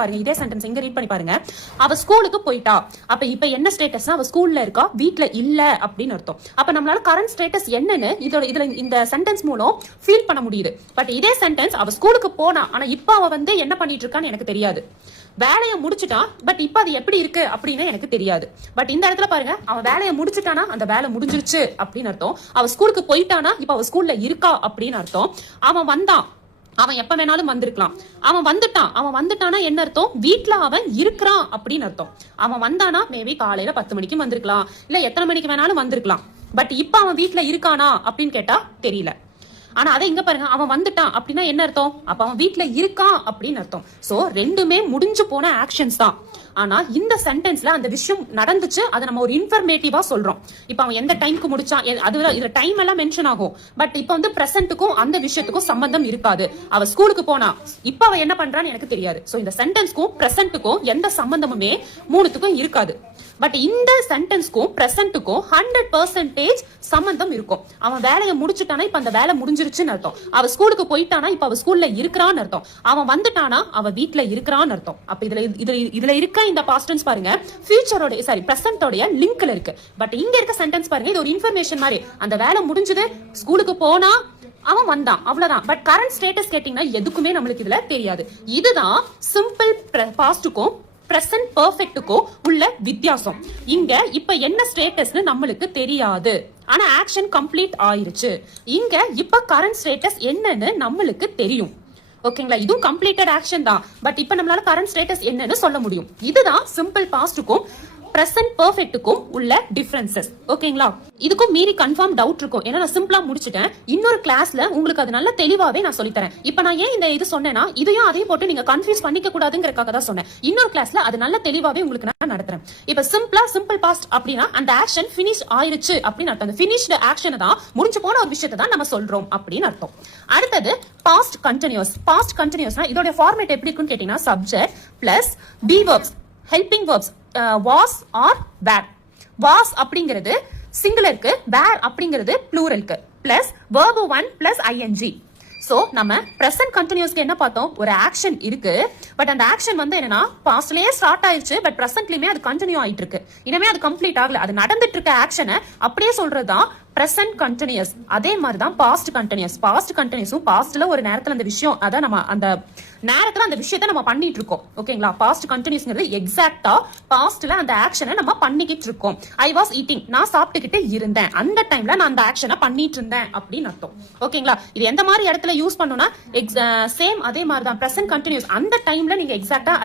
பாருங்க, இதே சென்டென்ஸ் இங்க ரீட் பண்ணி பாருங்க. அவ ஸ்கூலுக்கு போயிட்டா. அப்ப இப்ப என்ன ஸ்டேட்டஸ்னா அவ ஸ்கூல்ல இருக்கா, வீட்ல இல்ல அப்படின்னு அர்த்தம். அப்ப நம்மளால கரண்ட் ஸ்டேட்டஸ் என்னன்னு இதுல இந்த சென்டென்ஸ் மூலம் ஃபீல் பண்ண முடியுது. பட் இதே சென்டென்ஸ் அவ ஸ்கூலுக்கு போனா, ஆனா இப்ப அவ வந்து என்ன பண்ணிட்டு இருக்கான்னு எனக்கு தெரியாது. வேலையை முடிச்சுட்டான், பட் இப்ப அது எப்படி இருக்கு அப்படின்னு எனக்கு தெரியாது. பட் இந்த இடத்துல பாருங்க, அவன் வேலையை முடிச்சுட்டானா அந்த வேலை முடிஞ்சிருச்சு அப்படின்னு அர்த்தம். அவ ஸ்கூலுக்கு போயிட்டானா இப்ப அவ ஸ்கூல்ல இருக்கா அப்படின்னு அர்த்தம். அவன் வந்தான், அவன் எப்ப வேணாலும் வந்திருக்கலாம். அவன் வந்துட்டானா என்ன அர்த்தம்? வீட்டுல அவன் இருக்கிறான் அப்படின்னு அர்த்தம். அவன் வந்தானா மேபி காலையில 10 மணிக்கு வந்திருக்கலாம், இல்ல எத்தனை மணிக்கு வேணாலும் வந்திருக்கலாம். பட் இப்ப அவன் வீட்டுல இருக்கானா அப்படின்னு கேட்டா தெரியல. ஆனா அதை இங்க பாருங்க, அவன் வந்துட்டான் அப்படின்னா என்ன அர்த்தம்? அப்ப அவன் வீட்டுல இருக்கான் அப்படின்னு அர்த்தம். சோ ரெண்டுமே முடிஞ்சு போன ஆக்ஷன்ஸ் தான். ஆனா இந்த சென்டென்ஸ்ல அந்த விஷயம் நடந்துச்சு, அதை நம்ம ஒரு இன்ஃபர்மேட்டிவா சொல்றோம். இப்ப அவன் எந்த டைம்க்கு முடிச்சான், இதுல டைம் எல்லாம் மென்ஷன் ஆகும். பட் இப்ப வந்து பிரசன்ட்டுக்கும் அந்த விஷயத்துக்கும் சம்பந்தம் இருக்காது. அவ ஸ்கூலுக்கு போனா, இப்ப அவ என்ன பண்றான்னு எனக்கு தெரியாது. சோ இந்த சென்டென்ஸ்க்கும் பிரசன்ட்டுக்கும் எந்த சம்பந்தமுமே மூணுத்துக்கும் இருக்காது. பட் இந்த சென்டென்ஸ்க்கும் பிரசன்ட்டுக்கும் 100% சம்பந்தம் இருக்கும். அவன் வேலையை முடிச்சுட்டானா இப்ப அந்த வேலை முடிஞ்சிருச்சுன்னு அர்த்தம். அவ ஸ்கூலுக்கு போயிட்டானா இப்ப அவ ஸ்கூல்ல இருக்கிறான்னு அர்த்தம். அவன் வந்துட்டானா அவ வீட்டுல இருக்கிறான்னு அர்த்தம். அப்ப இதுல இருக்க இந்த பாஸ்ட் டென்ஸ் பாருங்க, ஃபியூச்சரோட பிரசன்ட்டோட லிங்க்ல இருக்கு. பட் இங்க இருக்க சென்டென்ஸ் பாருங்க, இது ஒரு இன்ஃபர்மேஷன் மாதிரி. அந்த வேலை முடிஞ்சது, ஸ்கூலுக்கு போனா, அவன் வந்தான், அவ்வளவுதான். பட் கரண்ட் ஸ்டேட்டஸ் கேட்டீங்கன்னா எதுக்குமே நம்மளுக்கு இதுல தெரியாது. இதுதான் சிம்பிள் பாஸ்டுக்கும் பிரசன்ட் பெர்ஃபெக்ட்டுக்கும் உள்ள வித்தியாசம். இங்க இப்ப என்ன ஸ்டேட்டஸ்னு நம்மளுக்கு தெரியாது, ஆனா ஆக்ஷன் கம்ப்ளீட் ஆயிருச்சு. இங்க இப்ப கரண்ட் ஸ்டேட்டஸ் என்னன்னு நம்மளுக்கு தெரியும். ஓகேங்களா? இதுவும் கம்ப்ளீட்டட் ஆக்ஷன் தான். பட் இப்ப நம்மளால கரண்ட் ஸ்டேட்டஸ் என்னன்னு சொல்ல முடியும். இதுதான் சிம்பிள் பாஸ்டுக்கும் பிரசன்ட் பெர்ஃபெக்ட்டுக்கும் உள்ள டிஃபரன்சஸ். ஓகேங்களா? இதுக்கும் மீறி கன்ஃபார்ம் டவுட் இருக்கும். ஏன்னா நான் சிம்பிளா முடிச்சிட்டேன். இன்னொரு கிளாஸ்ல உங்களுக்கு அது நல்ல தெளிவாவே நான் சொல்லி தரேன். இப்ப நான் ஏன் இந்த இது சொன்னேன்னா, இதையும் அதையும் போட்டு நீங்க கன்ஃபியூஸ் பண்ணிக்க கூடாதுங்கிறதுக்காக தான் சொன்னேன். இன்னொரு கிளாஸ்ல அது நல்ல தெளிவாவே உங்களுக்கு நான் நடத்துறேன். இப்ப சிம்பிள் பாஸ்ட் அப்படின்னா அந்த ஆக்ஷன் பினிஷ் ஆயிருச்சு அப்படின்னு அர்த்தம். அந்த பினிஷ்டு ஆக்ஷன் தான், முடிஞ்சு போன ஒரு விஷயத்தை தான் நம்ம சொல்றோம் அப்படின்னு அர்த்தம். அடுத்தது பாஸ்ட் கண்டினியூஸ். பாஸ்ட் கண்டினியூஸ்னா இதோட ஃபார்மேட் எப்படி இருக்குன்னு கேட்டீங்கன்னா, subject plus B verbs, helping verbs, was are were. Was அப்படிங்கிறது சிங்குலருக்கு, வேர் அப்படிங்கிறது ப்ளூரலுக்கு, plus verb 1 plus ing. So நம்ம பிரசன்ட் கண்டினியூஸ்க்கு என்ன பார்த்தோம்? ஒரு ஆக்ஷன் இருக்கு. பட் அந்த ஆக்ஷன் வந்து என்னன்னா பாஸ்ட்லயே ஸ்டார்ட் ஆயிருச்சு, பட் பிரசன்ட்லயுமே அது கண்டினியூ ஆயிட்டு இருக்கு. இனிமே அது கம்ப்ளீட் ஆகல. அது நடந்துட்டு இருக்க ஆக்ஷனை அப்படியே சொல்றதுதான் பிரசன்ட் கண்டினியூஸ். அதே மாதிரி தான் பாஸ்ட் கண்டினியூஸ். பாஸ்ட் கண்டினியூஸும் பாஸ்ட்ல ஒரு நேரத்துல அந்த விஷயம், அதான் நம்ம அந்த நேரத்துல அந்த விஷயத்தை நம்ம பண்ணிட்டு இருக்கோம். ஓகேங்களா? பாஸ்ட் கண்டினியூஸ்ங்கிறது எக்ஸாக்டா பாஸ்ட்ல அந்த ஆக்ஷனை நம்ம பண்ணிக்கிட்டு இருக்கோம். ஐ வாஸ் ஈட்டிங், நான் சாப்பிட்டுக்கிட்டு இருந்தேன், அந்த டைம்ல நான் அந்த ஆக்ஷனை பண்ணிட்டு இருந்தேன் அப்படின்னு அர்த்தம். ஓகேங்களா? இது எந்த மாதிரி இடத்துல யூஸ் பண்ணணும்னா சேம் அதே மாதிரி தான் பிரசன்ட் கண்டினியூஸ். அந்த டைம்ல நீங்க எக்ஸாக்டா